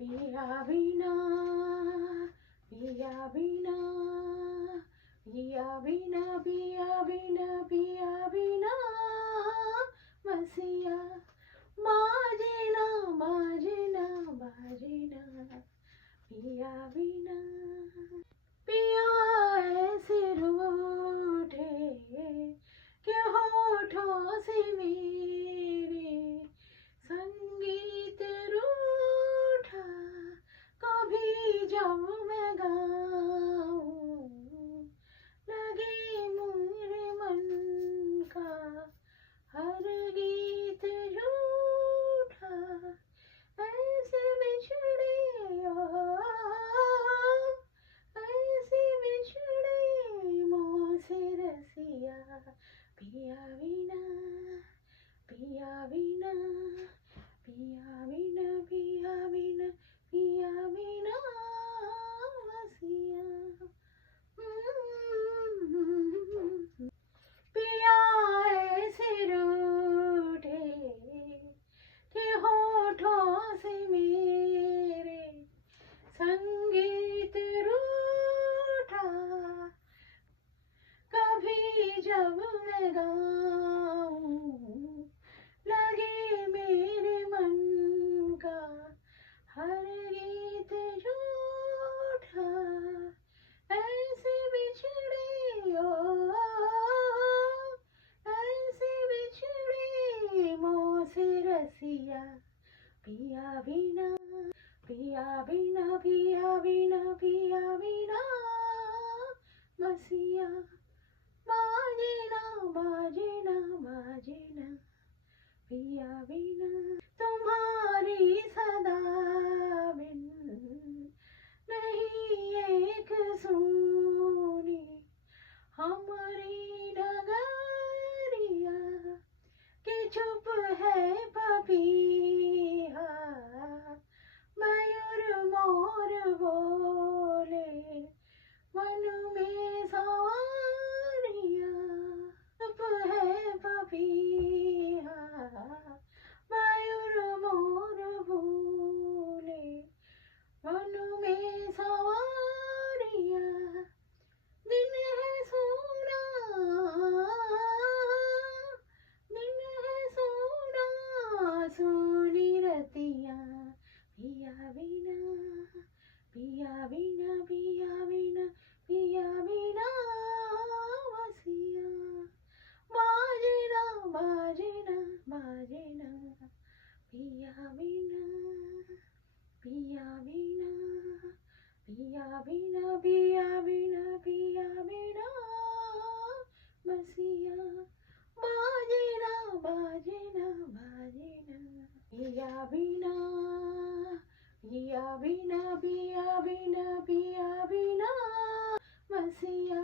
पिया बिना पिया बिना पिया बिना पिया बिना पिया बिना मसिया बाजना बाजना बाजना पिया बिना पिया ऐसे रूठे कि होठों से मेरे संगीत रूठा कभी जब मैं गाऊं लगे मेरे मन का हर गीत झूठा ऐसे बिछड़े ऐसे बिछड़े मोह से रसिया पिया बिना पिया बिना पिया बिना पिया बिना पिया बिना रसिया पिया ऐसे रूठे कि होठों से मेरे संगीत रूठा कभी जब मैं गाऊं लगे मेरे मन का हर गीत झूठा ऐसे बिछड़े ऐसे बिछड़े मोह से रसिया पिया बिना पिया बिना पिया बिना पिया बिना मसिया बाजना बाजना बाजना पिया बिना तुम्हारी सदा बिन नहीं एक सुनी हमारी नगरिया कि चुप है पपीहा मयूर मोर बोले मन में सवारिया चुप है पपीहा मयूर मोर बोले मन में सवारिया दिन है सोना दिन है सोना सोनी रतिया पिया बिना पिया बिना पिया बिना पिया बिना वसिया बाजना बाजना बाजना पिया बिना पिया बिना पिया बिना पिया बिना पिया बिना बसिया बाजना बाजना बाजना पिया बिना पिया बिना पिया बिना पिया बिना बसिया